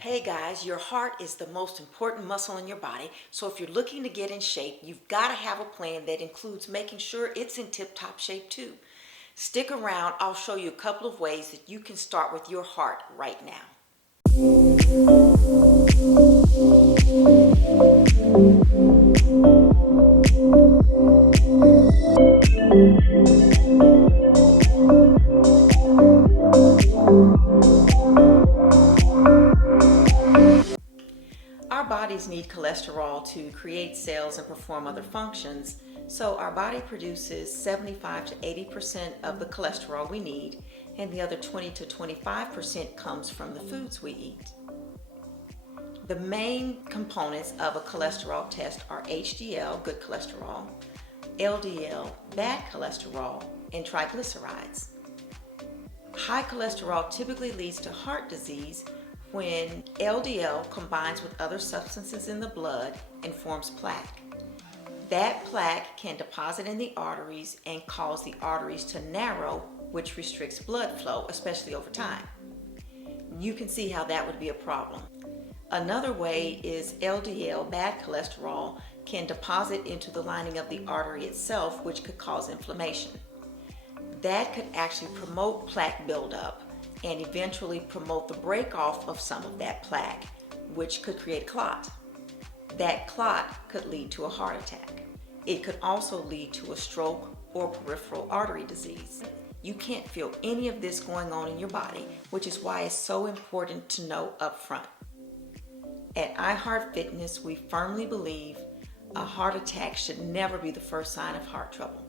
Hey guys, your heart is the most important muscle in your body. So if you're looking to get in shape, you've got to have a plan that includes making sure it's in tip-top shape too. Stick around, I'll show you a couple of ways that you can start with your heart right now. Our bodies need cholesterol to create cells and perform other functions, so our body produces 75 to 80% of the cholesterol we need, and the other 20 to 25% comes from the foods we eat. The main components of a cholesterol test are HDL, good cholesterol, LDL, bad cholesterol, and triglycerides. High cholesterol typically leads to heart disease when LDL combines with other substances in the blood and forms plaque. That plaque can deposit in the arteries and cause the arteries to narrow, which restricts blood flow, especially over time. You can see how that would be a problem. Another way is LDL, bad cholesterol, can deposit into the lining of the artery itself, which could cause inflammation. That could actually promote plaque buildup and eventually promote the break-off of some of that plaque, which could create a clot. That clot could lead to a heart attack. It could also lead to a stroke or peripheral artery disease. You can't feel any of this going on in your body, which is why it's so important to know up front. At iHeartFitness, we firmly believe a heart attack should never be the first sign of heart trouble.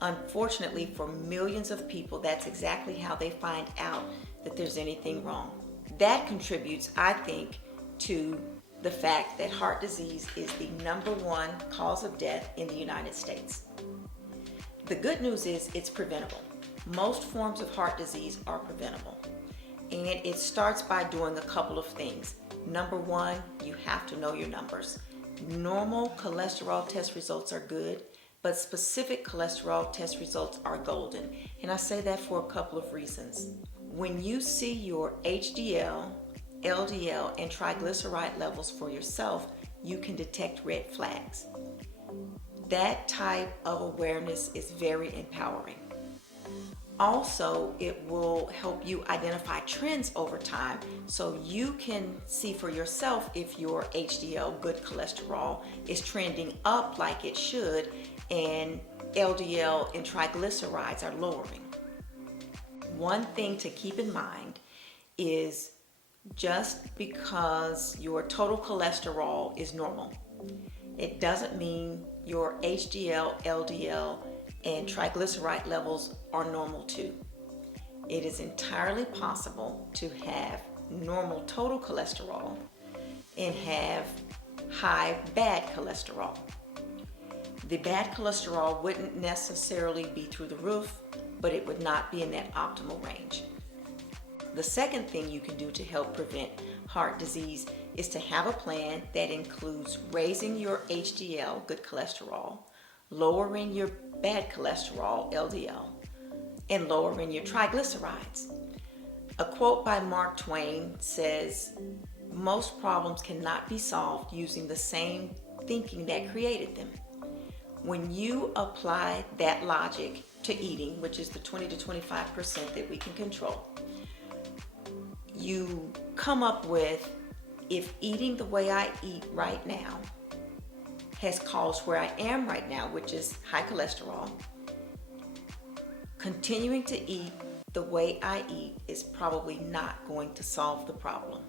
Unfortunately, for millions of people, that's exactly how they find out that there's anything wrong. That contributes, I think, to the fact that heart disease is the #1 cause of death in the United States. The good news is it's preventable. Most forms of heart disease are preventable. And it starts by doing a couple of things. #1, you have to know your numbers. Normal cholesterol test results are good, but specific cholesterol test results are golden. And I say that for a couple of reasons. When you see your HDL, LDL, and triglyceride levels for yourself, you can detect red flags. That type of awareness is very empowering. Also, it will help you identify trends over time so you can see for yourself if your HDL, good cholesterol, is trending up like it should and LDL and triglycerides are lowering. One thing to keep in mind is just because your total cholesterol is normal, it doesn't mean your HDL, LDL, and triglyceride levels are normal too. It is entirely possible to have normal total cholesterol and have high bad cholesterol. The bad cholesterol wouldn't necessarily be through the roof, but it would not be in that optimal range. The second thing you can do to help prevent heart disease is to have a plan that includes raising your HDL, good cholesterol, lowering your bad cholesterol, LDL, and lowering your triglycerides. A quote by Mark Twain says, "Most problems cannot be solved using the same thinking that created them." When you apply that logic to eating, which is the 20 to 25% that we can control, you come up with, if eating the way I eat right now has caused where I am right now, which is high cholesterol, continuing to eat the way I eat is probably not going to solve the problem.